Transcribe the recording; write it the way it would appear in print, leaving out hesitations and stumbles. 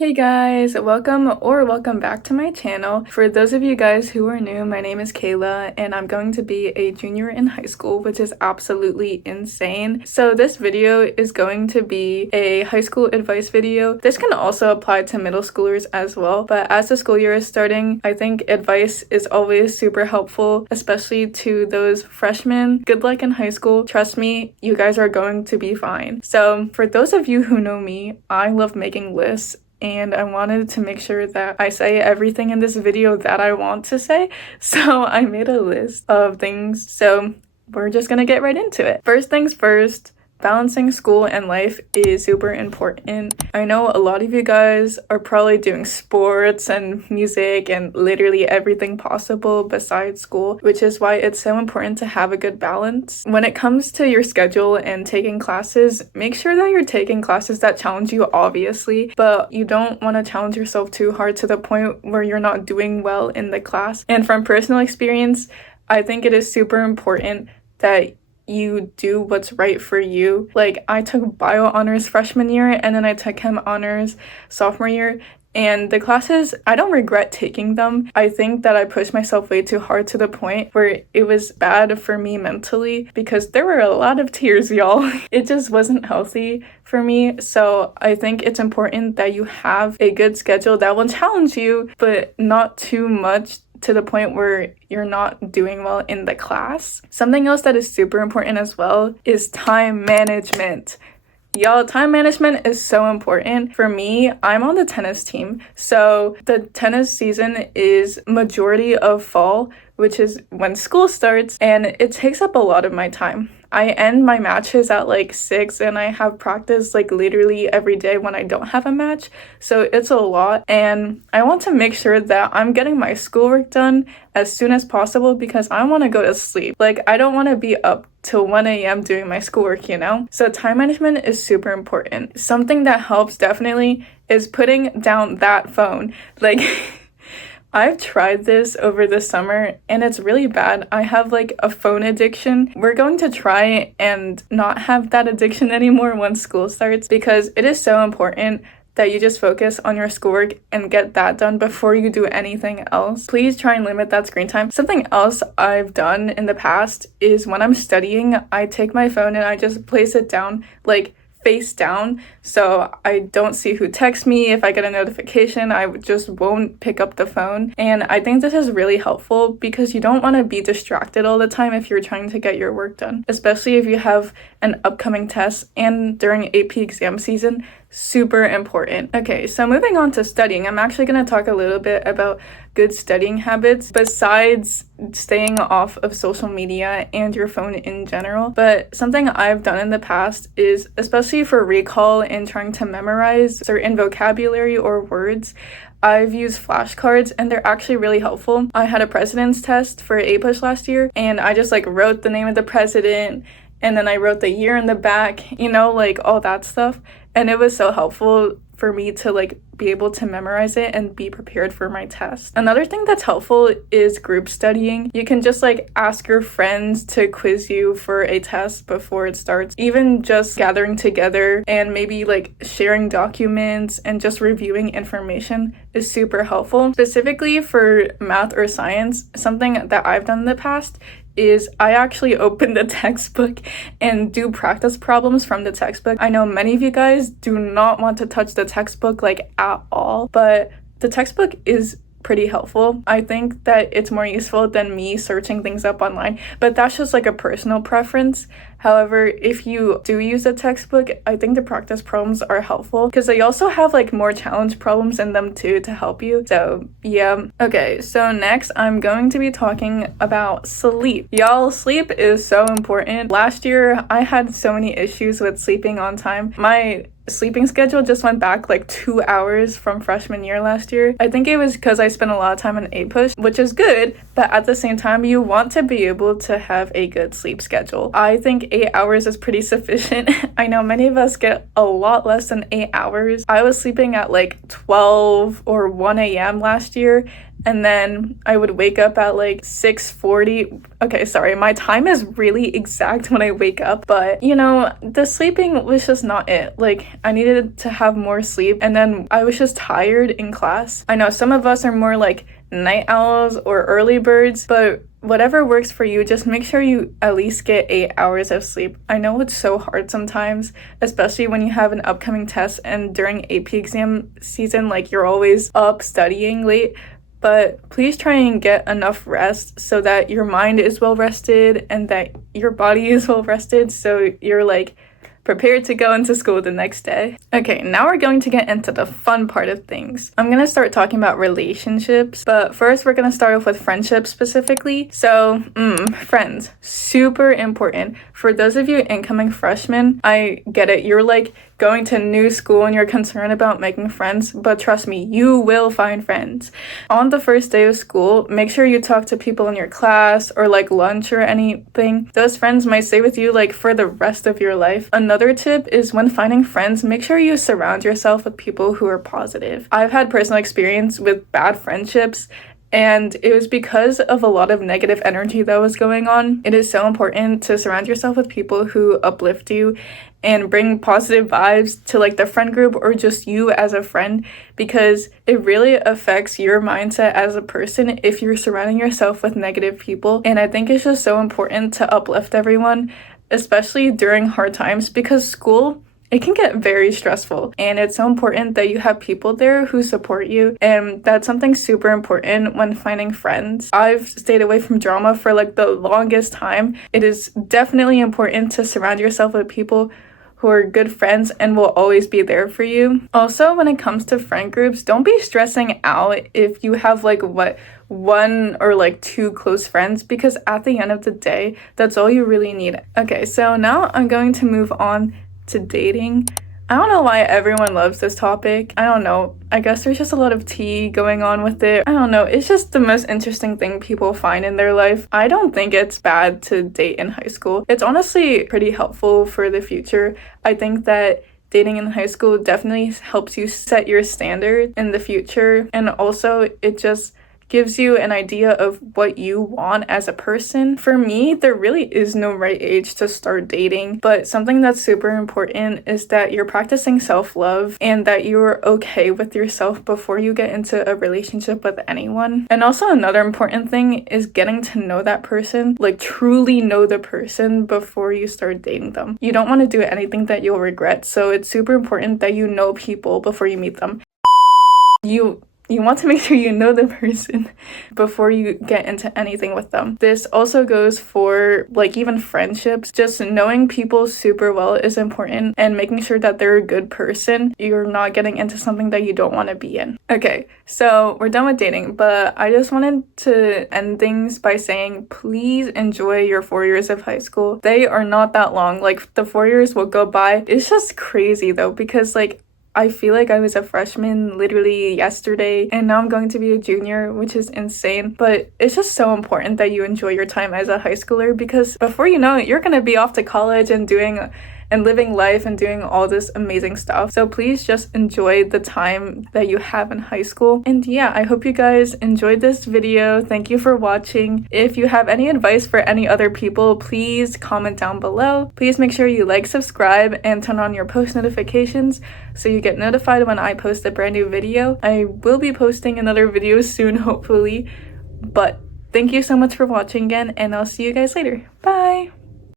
Hey guys, welcome back to my channel. For those of you guys who are new, my name is Kayla and I'm going to be a junior in high school, which is absolutely insane. So this video is going to be a high school advice video. This can also apply to middle schoolers as well, but as the school year is starting, I think advice is always super helpful, especially to those freshmen. Good luck in high school. Trust me, you guys are going to be fine. So for those of you who know me, I love making lists and I wanted to make sure that I say everything in this video that I want to say. So I made a list of things. So we're just gonna get right into it. First things first, balancing school and life is super important. I know a lot of you guys are probably doing sports and music and literally everything possible besides school, which is why it's so important to have a good balance. When it comes to your schedule and taking classes, make sure that you're taking classes that challenge you, obviously, but you don't want to challenge yourself too hard to the point where you're not doing well in the class. And from personal experience, I think it is super important that you do what's right for you. Like, I took bio honors freshman year and then I took chem honors sophomore year, and the classes, I don't regret taking them. I think that I pushed myself way too hard to the point where it was bad for me mentally because there were a lot of tears, y'all. It just wasn't healthy for me. So I think it's important that you have a good schedule that will challenge you, but not too much to the point where you're not doing well in the class. Something else that is super important as well is time management. Y'all, time management is so important. For me, I'm on the tennis team. So the tennis season is majority of fall, which is when school starts, and it takes up a lot of my time. I end my matches at like 6 and I have practice like literally every day when I don't have a match. So it's a lot, and I want to make sure that I'm getting my schoolwork done as soon as possible because I want to go to sleep. Like, I don't want to be up till 1 a.m. doing my schoolwork, you know? So time management is super important. Something that helps definitely is putting down that phone. Like, I've tried this over the summer and it's really bad. I have like a phone addiction. We're going to try and not have that addiction anymore once school starts because it is so important that you just focus on your schoolwork and get that done before you do anything else. Please try and limit that screen time. Something else I've done in the past is when I'm studying, I take my phone and I just place it down like face down so I don't see who texts me. If I get a notification, I just won't pick up the phone. And I think this is really helpful because you don't want to be distracted all the time if you're trying to get your work done, especially if you have an upcoming test and during AP exam season. Super important. Okay, so moving on to studying, I'm actually going to talk a little bit about good studying habits besides staying off of social media and your phone in general. But something I've done in the past is, especially for recall and trying to memorize certain vocabulary or words, I've used flashcards and they're actually really helpful. I had a president's test for APUSH last year and I just like wrote the name of the president and then I wrote the year in the back, you know, like all that stuff. And it was so helpful for me to like be able to memorize it and be prepared for my test. Another thing that's helpful is group studying. You can just like ask your friends to quiz you for a test before it starts. Even just gathering together and maybe like sharing documents and just reviewing information is super helpful. Specifically for math or science, something that I've done in the past is I actually open the textbook and do practice problems from the textbook. I know many of you guys do not want to touch the textbook like at all, but the textbook is pretty helpful. I think that it's more useful than me searching things up online, but that's just like a personal preference. However, if you do use a textbook, I think the practice problems are helpful because they also have like more challenge problems in them too to help you. So yeah. Okay, so next I'm going to be talking about sleep. Y'all, sleep is so important. Last year, I had so many issues with sleeping on time. My sleeping schedule just went back like 2 hours from freshman year last year. I think it was because I spent a lot of time in APUSH, which is good, but at the same time, you want to be able to have a good sleep schedule. I think 8 hours is pretty sufficient. I know many of us get a lot less than 8 hours. I was sleeping at like 12 or 1 a.m. last year, and then I would wake up at like 6:40. Okay, sorry, my time is really exact when I wake up, but you know, the sleeping was just not it. Like, I needed to have more sleep, and then I was just tired in class. I know some of us are more like night owls or early birds, but whatever works for you, just make sure you at least get 8 hours of sleep. I know it's so hard sometimes, especially when you have an upcoming test and during AP exam season, like you're always up studying late. But please try and get enough rest so that your mind is well rested and that your body is well rested, so you're like prepared to go into school the next day. Okay, now we're going to get into the fun part of things. I'm gonna start talking about relationships, but first we're gonna start off with friendships specifically. So, friends, super important. For those of you incoming freshmen, I get it. You're like going to new school and you're concerned about making friends, but trust me, you will find friends. On the first day of school, make sure you talk to people in your class or like lunch or anything. Those friends might stay with you like for the rest of your life. Another tip is when finding friends, make sure you surround yourself with people who are positive. I've had personal experience with bad friendships, and it was because of a lot of negative energy that was going on. It is so important to surround yourself with people who uplift you and bring positive vibes to like the friend group or just you as a friend, because it really affects your mindset as a person if you're surrounding yourself with negative people. And I think it's just so important to uplift everyone, especially during hard times, because school, it can get very stressful, and it's so important that you have people there who support you, and that's something super important when finding friends. I've stayed away from drama for like the longest time. It is definitely important to surround yourself with people who are good friends and will always be there for you. Also, when it comes to friend groups, don't be stressing out if you have like one or like two close friends, because at the end of the day, that's all you really need. Okay, so now I'm going to move on to dating. I don't know why everyone loves this topic. I don't know. I guess there's just a lot of tea going on with it. I don't know. It's just the most interesting thing people find in their life. I don't think it's bad to date in high school. It's honestly pretty helpful for the future. I think that dating in high school definitely helps you set your standard in the future. And also, it just gives you an idea of what you want as a person. For me, there really is no right age to start dating, but something that's super important is that you're practicing self-love and that you're okay with yourself before you get into a relationship with anyone. And also another important thing is getting to know that person, like truly know the person before you start dating them. You don't want to do anything that you'll regret, so it's super important that you know people before you meet them. You want to make sure you know the person before you get into anything with them. This also goes for like even friendships. Just knowing people super well is important, and making sure that they're a good person. You're not getting into something that you don't want to be in. Okay, so we're done with dating, but I just wanted to end things by saying please enjoy your 4 years of high school. They are not that long. Like the 4 years will go by. It's just crazy though, because like I feel like I was a freshman literally yesterday, and now I'm going to be a junior, which is insane. But it's just so important that you enjoy your time as a high schooler, because before you know it, you're gonna be off to college and living life and doing all this amazing stuff. So please just enjoy the time that you have in high school. And yeah, I hope you guys enjoyed this video. Thank you for watching. If you have any advice for any other people, please comment down below. Please make sure you like, subscribe, and turn on your post notifications so you get notified when I post a brand new video. I will be posting another video soon, hopefully. But thank you so much for watching again, and I'll see you guys later. Bye!